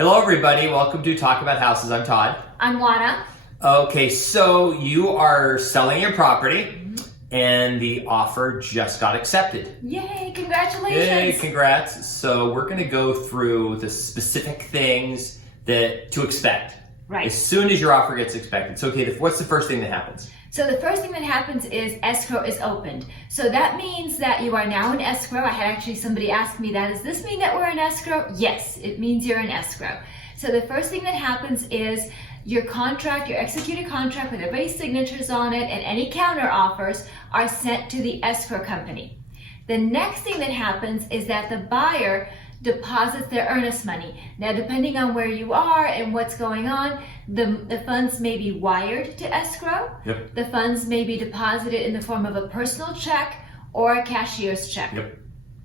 Hello everybody, welcome to Talk About Houses. I'm Todd. I'm Oana. Okay, so you are selling your property and the offer just got accepted. Yay, congratulations. Yay, congrats. So we're gonna go through the specific things that to expect. Right. As soon as your offer gets accepted. So okay, what's the first thing that happens? So the first thing that happens is escrow is opened. So that means that you are now in escrow. I had actually somebody ask me that. Does this mean that we're in escrow? Yes, it means you're in escrow. So the first thing that happens is your contract, your executed contract with everybody's signatures on it and any counter offers are sent to the escrow company. The next thing that happens is that the buyer deposits their earnest money. Now, depending on where you are and what's going on, the funds may be wired to escrow. Yep. The funds may be deposited in the form of a personal check or a cashier's check. Yep.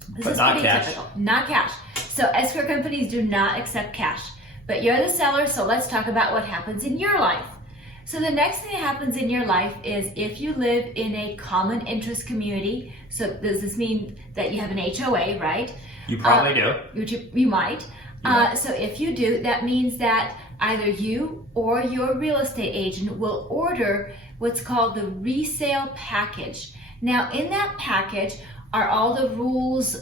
This But is not pretty cash. typical. Not cash. So escrow companies do not accept cash. But you're the seller, so let's talk about what happens in your life. So the next thing that happens in your life is if you live in a common interest community, so does this mean that you have an HOA, right? You probably do. Which you might. So if you do, that means that either you or your real estate agent will order what's called the resale package. Now in that package are all the rules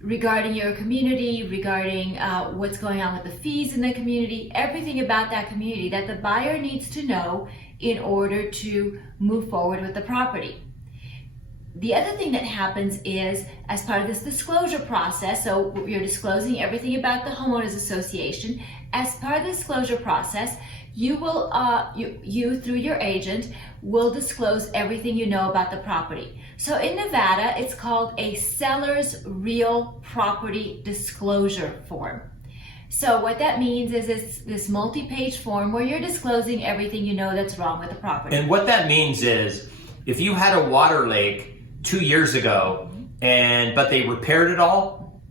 regarding your community, regarding what's going on with the fees in the community, everything about that community that the buyer needs to know in order to move forward with the property. The other thing that happens is, as part of this disclosure process, so you're disclosing everything about the homeowners association. As part of the disclosure process, you will, you through your agent will disclose everything you know about the property. So in Nevada, it's called a seller's real property disclosure form. So what that means is it's this multi-page form where you're disclosing everything you know that's wrong with the property. And what that means is if you had a water leak 2 years ago but they repaired it all,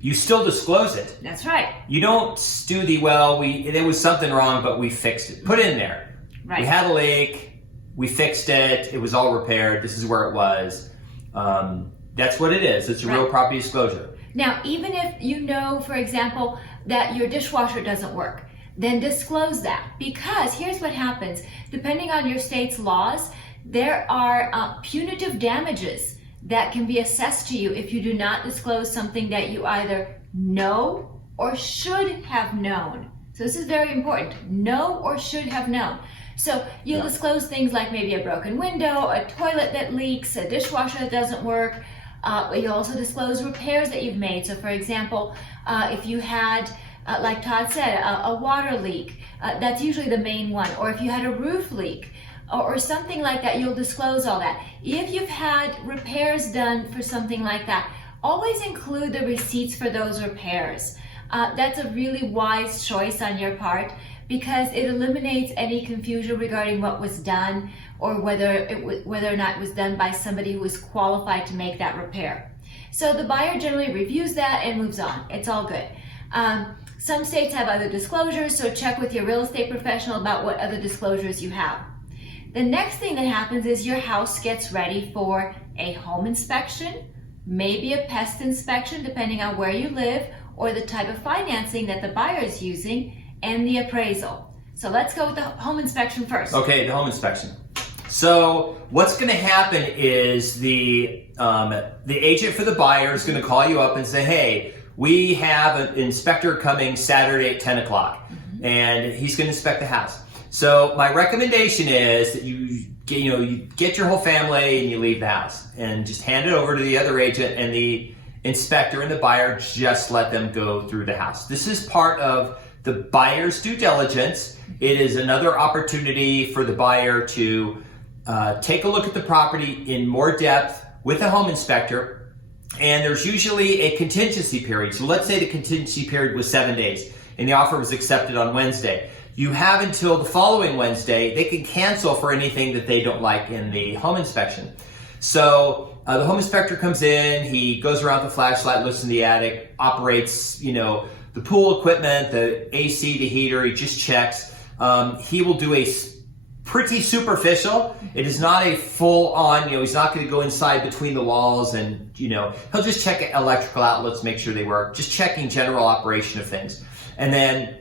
you still disclose it. That's right. You don't do there was something wrong, but we fixed it. Put in there. Right. We had a leak, we fixed it, it was all repaired, this is where it was. That's what it is. It's a real property disclosure. Now, even if you know, for example, that your dishwasher doesn't work, then disclose that. Because here's what happens. Depending on your state's laws, there are punitive damages that can be assessed to you if you do not disclose something that you either know or should have known. So this is very important. Know or should have known. So you'll disclose things like maybe a broken window, a toilet that leaks, a dishwasher that doesn't work. You'll also disclose repairs that you've made. So for example, if you had, like Todd said, a water leak, that's usually the main one. Or if you had a roof leak, or something like that, you'll disclose all that. If you've had repairs done for something like that, always include the receipts for those repairs. That's a really wise choice on your part because it eliminates any confusion regarding what was done or whether or not it was done by somebody who was qualified to make that repair. So the buyer generally reviews that and moves on. It's all good. Some states have other disclosures, so check with your real estate professional about what other disclosures you have. The next thing that happens is your house gets ready for a home inspection, maybe a pest inspection depending on where you live or the type of financing that the buyer is using, and the appraisal. So let's go with the home inspection first. Okay, the home inspection. So what's going to happen is the agent for the buyer is going to call you up and say, hey, we have an inspector coming Saturday at 10 o'clock and he's going to inspect the house. So my recommendation is that you get your whole family and you leave the house and just hand it over to the other agent, and the inspector and the buyer just let them go through the house. This is part of the buyer's due diligence. It is another opportunity for the buyer to take a look at the property in more depth with a home inspector, and there's usually a contingency period. So let's say the contingency period was 7 days and the offer was accepted on Wednesday. You have until the following Wednesday. They can cancel for anything that they don't like in the home inspection. So the home inspector comes in, he goes around with the flashlight, looks in the attic, operates, the pool equipment, the AC, the heater, he just checks. He will do a pretty superficial. It is not a full on, he's not going to go inside between the walls and, he'll just check electrical outlets, make sure they work, just checking general operation of things. And then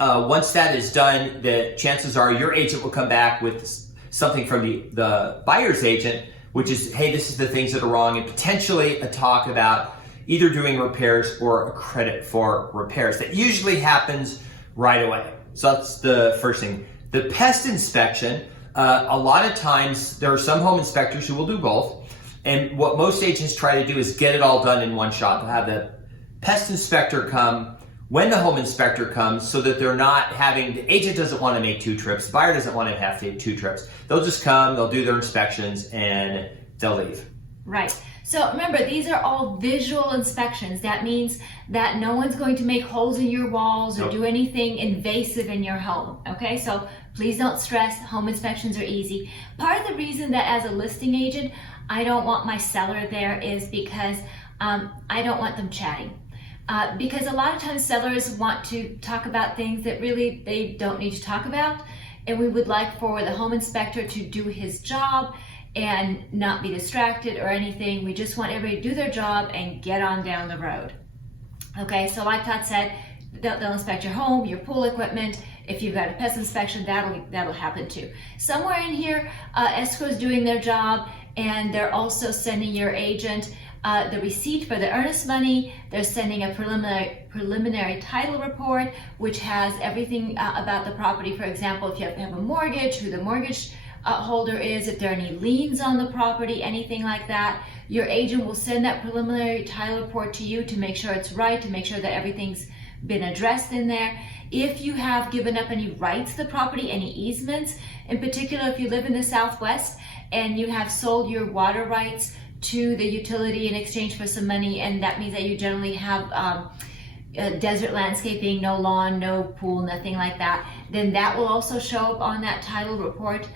once that is done, the chances are your agent will come back with something from the buyer's agent, which is, hey, this is the things that are wrong, and potentially a talk about either doing repairs or a credit for repairs. That usually happens right away. So that's the first thing. The pest inspection, a lot of times there are some home inspectors who will do both. And what most agents try to do is get it all done in one shot. They'll have the pest inspector come when the home inspector comes, so that they're not having, the agent doesn't want to make 2 trips, the buyer doesn't want to have to do 2 trips. They'll just come, they'll do their inspections, and they'll leave. Right. So remember, these are all visual inspections. That means that no one's going to make holes in your walls or do anything invasive in your home. Okay, so please don't stress. Home inspections are easy. Part of the reason that as a listing agent, I don't want my seller there is because I don't want them chatting. Because a lot of times sellers want to talk about things that really they don't need to talk about. And we would like for the home inspector to do his job and not be distracted or anything. We just want everybody to do their job and get on down the road. Okay, so like Todd said, they'll inspect your home, your pool equipment. If you've got a pest inspection, that'll happen too. Somewhere in here, escrow is doing their job, and they're also sending your agent the receipt for the earnest money. They're sending a preliminary title report, which has everything about the property. For example, if you have a mortgage, who the mortgage holder is, if there are any liens on the property, anything like that. Your agent will send that preliminary title report to you to make sure it's right, to make sure that everything's been addressed in there. If you have given up any rights to the property, any easements, in particular if you live in the Southwest and you have sold your water rights to the utility in exchange for some money, and that means that you generally have desert landscaping, no lawn, no pool, nothing like that, then that will also show up on that title report.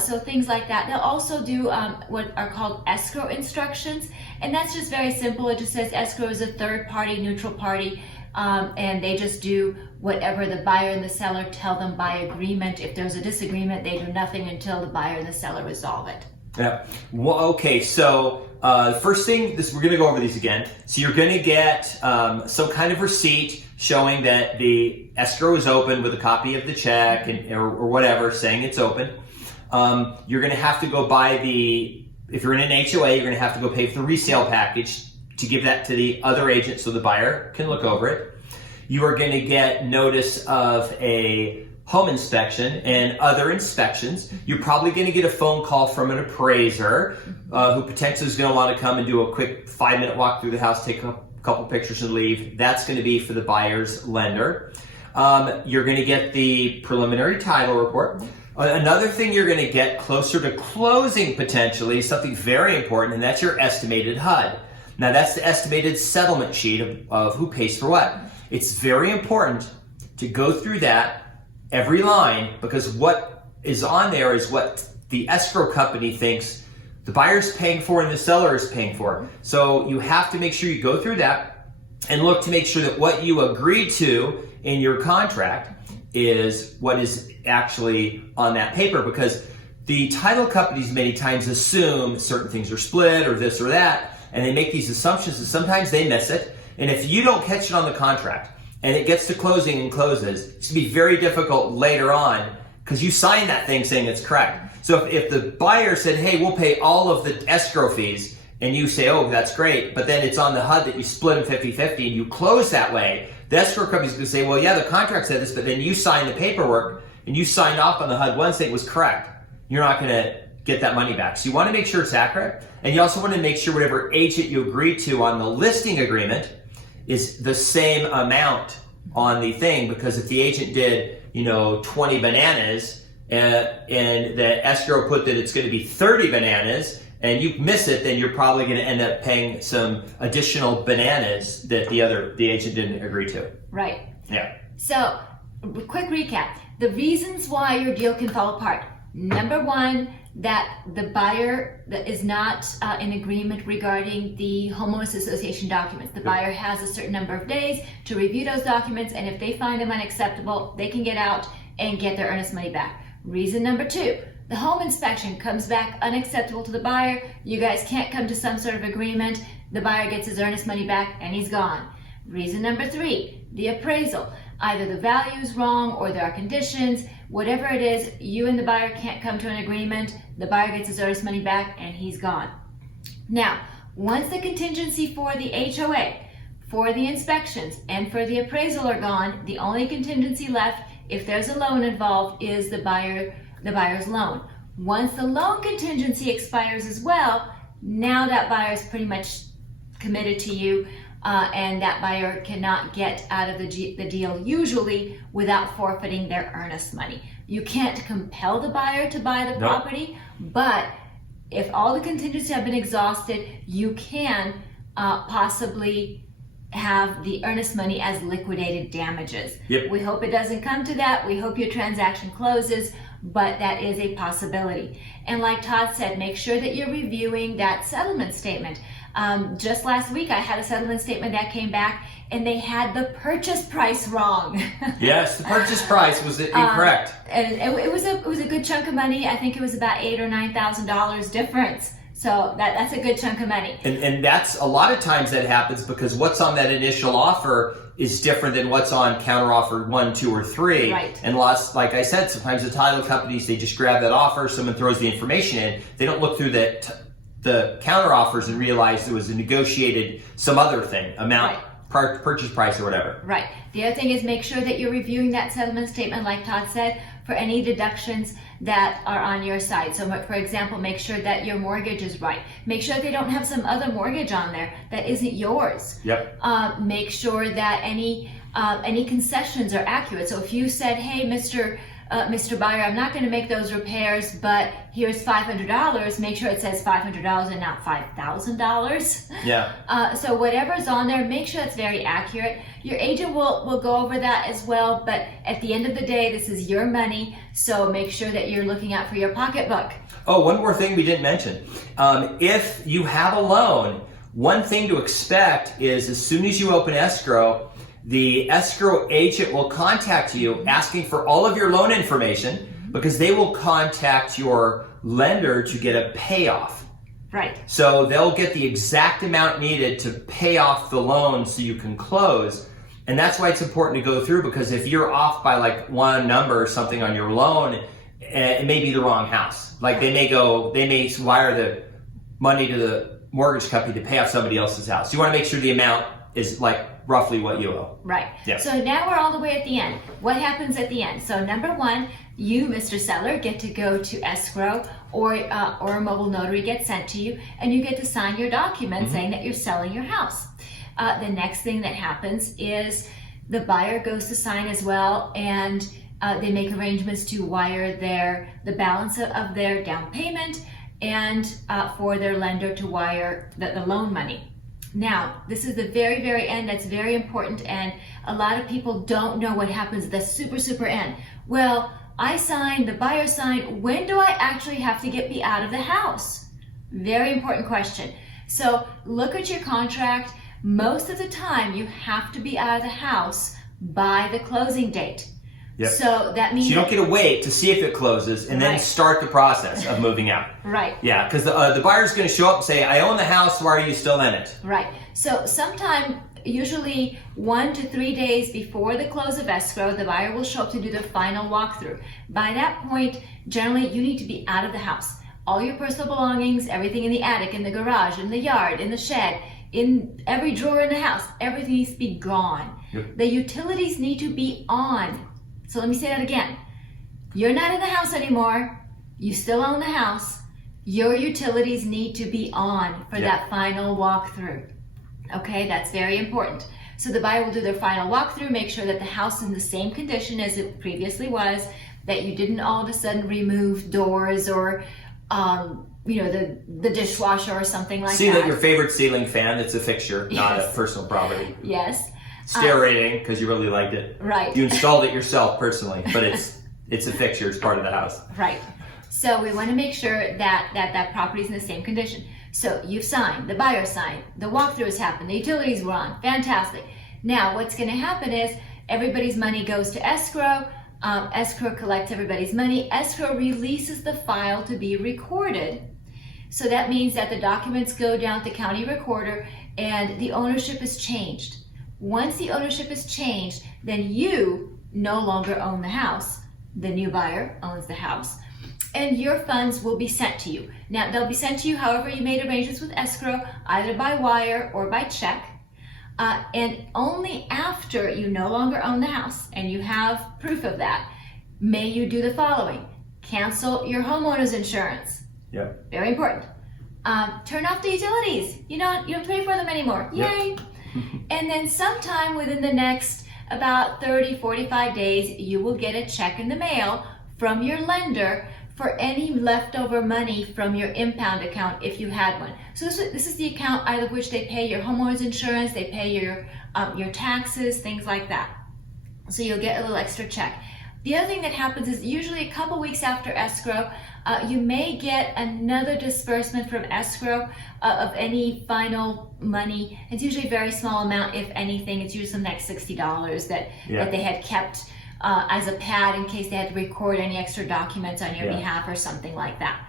So things like that. They'll also do what are called escrow instructions, and that's just very simple. It just says escrow is a third party, neutral party, and they just do whatever the buyer and the seller tell them by agreement. If there's a disagreement, they do nothing until the buyer and the seller resolve it. Yeah. Well, okay, so first thing, we're going to go over these again. So you're going to get some kind of receipt showing that the escrow is open with a copy of the check or whatever, saying it's open. You're going to have to go buy if you're in an HOA, you're going to have to go pay for the resale package to give that to the other agent so the buyer can look over it. You are going to get notice of a home inspection and other inspections. You're probably going to get a phone call from an appraiser who potentially is going to want to come and do a quick 5-minute walk through the house, take a couple pictures and leave. That's going to be for the buyer's lender. You're going to get the preliminary title report. Another thing you're going to get closer to closing potentially is something very important, and that's your estimated HUD. Now that's the estimated settlement sheet of who pays for what. It's very important to go through that every line, because what is on there is what the escrow company thinks the buyer's paying for and the seller is paying for. So you have to make sure you go through that and look to make sure that what you agreed to in your contract is what is actually on that paper, because the title companies many times assume certain things are split or this or that, and they make these assumptions and sometimes they miss it. And if you don't catch it on the contract and it gets to closing and closes, it's going to be very difficult later on because you signed that thing saying it's correct. So if the buyer said, hey, we'll pay all of the escrow fees, and you say, oh, that's great, but then it's on the HUD that you split them 50-50 and you close that way, the escrow company's going to say, well, yeah, the contract said this, but then you signed the paperwork and you signed off on the HUD once saying it was correct. You're not going to get that money back. So you want to make sure it's accurate, and you also want to make sure whatever agent you agreed to on the listing agreement is the same amount on the thing, because if the agent did, 20 bananas and the escrow put that it's going to be 30 bananas and you miss it, then you're probably going to end up paying some additional bananas that the agent didn't agree to. Right. Yeah. So, quick recap. The reasons why your deal can fall apart. Number one, that the buyer is not in agreement regarding the homeowners association documents. The buyer has a certain number of days to review those documents, and if they find them unacceptable, they can get out and get their earnest money back. Reason number two, the home inspection comes back unacceptable to the buyer. You guys can't come to some sort of agreement. The buyer gets his earnest money back and he's gone. Reason number three, the appraisal. either the value is wrong or there are conditions, whatever it is, you and the buyer can't come to an agreement. The buyer gets his earnest money back and he's gone. Now, once the contingency for the HOA, for the inspections, and for the appraisal are gone, the only contingency left, if there's a loan involved, is the buyer's loan. Once the loan contingency expires as well, now that buyer is pretty much committed to you, and that buyer cannot get out of the deal usually without forfeiting their earnest money. You can't compel the buyer to buy the property, but if all the contingencies have been exhausted, you can possibly have the earnest money as liquidated damages. Yep. We hope it doesn't come to that. We hope your transaction closes, but that is a possibility. And like Todd said, make sure that you're reviewing that settlement statement. Just last week, I had a settlement statement that came back and they had the purchase price wrong. Yes, the purchase price was incorrect. And it was a good chunk of money. I think it was about $8,000 or $9,000 difference. So that's a good chunk of money. And that's a lot of times that happens because what's on that initial offer is different than what's on counteroffer 1, 2, or 3. Right. And like I said, sometimes the title companies, they just grab that offer, someone throws the information in, they don't look through the counteroffers and realize there was a negotiated some other thing, amount, purchase price or whatever. Right. The other thing is make sure that you're reviewing that settlement statement, like Todd said, for any deductions that are on your side. So for example, make sure that your mortgage is right. Make sure they don't have some other mortgage on there that isn't yours. Yep. Make sure that any concessions are accurate. So if you said, hey, Mr. Buyer, I'm not going to make those repairs, but here's $500, make sure it says $500 and not $5,000. Yeah. So whatever's on there, make sure it's very accurate. Your agent will go over that as well, but at the end of the day, this is your money, so make sure that you're looking out for your pocketbook. Oh, one more thing we didn't mention. If you have a loan, one thing to expect is as soon as you open escrow, the escrow agent will contact you asking for all of your loan information because they will contact your lender to get a payoff. Right. So they'll get the exact amount needed to pay off the loan so you can close. And that's why it's important to go through, because if you're off by like one number or something on your loan, it may be the wrong house. Like they may wire the money to the mortgage company to pay off somebody else's house. You want to make sure the amount is like roughly what you owe. Right. Yeah. So now we're all the way at the end. What happens at the end? So number one, you, Mr. Seller, get to go to escrow or a mobile notary gets sent to you, and you get to sign your document saying that you're selling your house. The next thing that happens is the buyer goes to sign as well, and they make arrangements to wire the balance of their down payment and for their lender to wire the loan money. Now, this is the very, very end. That's very important, and a lot of people don't know what happens at the super, super end. Well, I signed, the buyer signed. When do I actually have to get me out of the house? Very important question. So look at your contract. Most of the time, you have to be out of the house by the closing date. Yep. So that means you don't get to wait to see if it closes and then start the process of moving out. Right. Yeah, because the buyer's going to show up and say, I own the house, why are you still in it? Right. So sometime, usually 1 to 3 days before the close of escrow, the buyer will show up to do their final walkthrough. By that point, generally, you need to be out of the house. All your personal belongings, everything in the attic, in the garage, in the yard, in the shed, in every drawer in the house, everything needs to be gone. Yep. The utilities need to be on. So let me say that again. You're not in the house anymore. You still own the house. Your utilities need to be on for that final walkthrough. Okay, that's very important. So the buyer will do their final walkthrough, make sure that the house is in the same condition as it previously was, that you didn't all of a sudden remove doors or the dishwasher or something like that. See that your favorite ceiling fan, it's a fixture, not a personal property. Yes. Star rating, because you really liked it. Right. You installed it yourself personally, but it's a fixture, it's part of the house. Right. So we want to make sure that property is in the same condition. So you've signed, the buyer signed, the walkthrough has happened, the utilities were on, fantastic. Now what's going to happen is everybody's money goes to escrow. Escrow collects everybody's money. Escrow releases the file to be recorded. So that means that the documents go down to the county recorder and the ownership is changed. Once the ownership is changed, then you no longer own the house. The new buyer owns the house. And your funds will be sent to you. Now, they'll be sent to you however you made arrangements with escrow, either by wire or by check. And only after you no longer own the house and you have proof of that, may you do the following. Cancel your homeowner's insurance. Yep. Very important. Turn off the utilities. You don't pay for them anymore. Yay! Yep. And then sometime within the next about 30, 45 days, you will get a check in the mail from your lender for any leftover money from your impound account if you had one. So this is the account out of which they pay your homeowner's insurance, they pay your taxes, things like that. So you'll get a little extra check. The other thing that happens is usually a couple weeks after escrow, you may get another disbursement from escrow of any final money. It's usually a very small amount, if anything. It's usually something like $60 that they had kept as a pad in case they had to record any extra documents on your behalf or something like that.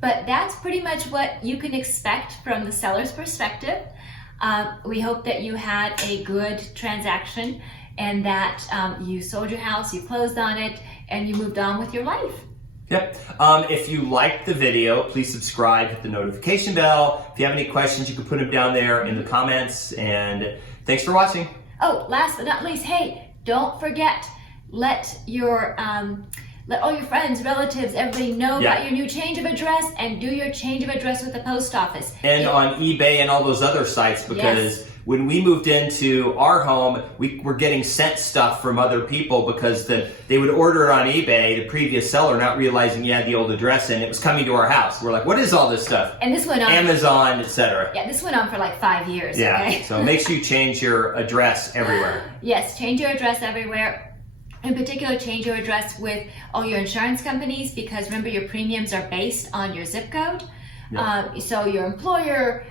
But that's pretty much what you can expect from the seller's perspective. We hope that you had a good transaction and that you sold your house, you closed on it, and you moved on with your life. Yep. If you liked the video, please subscribe, hit the notification bell. If you have any questions, you can put them down there in the comments. And thanks for watching. Oh, last but not least, hey, don't forget, let all your friends, relatives, everybody know about your new change of address, and do your change of address with the post office. And on eBay and all those other sites, because when we moved into our home, we were getting sent stuff from other people because they would order it on eBay, the previous seller, not realizing you had the old address and it was coming to our house. We're like, what is all this stuff? And this went on. Amazon, etc. Yeah, this went on for like 5 years. Yeah, okay? So make sure you change your address everywhere. Yes, change your address everywhere. In particular, change your address with all your insurance companies, because remember, your premiums are based on your zip code. So your employer,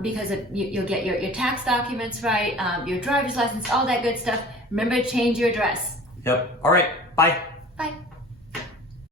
because you'll get your tax documents right, your driver's license, all that good stuff. Remember to change your address. Yep. All right. Bye. Bye.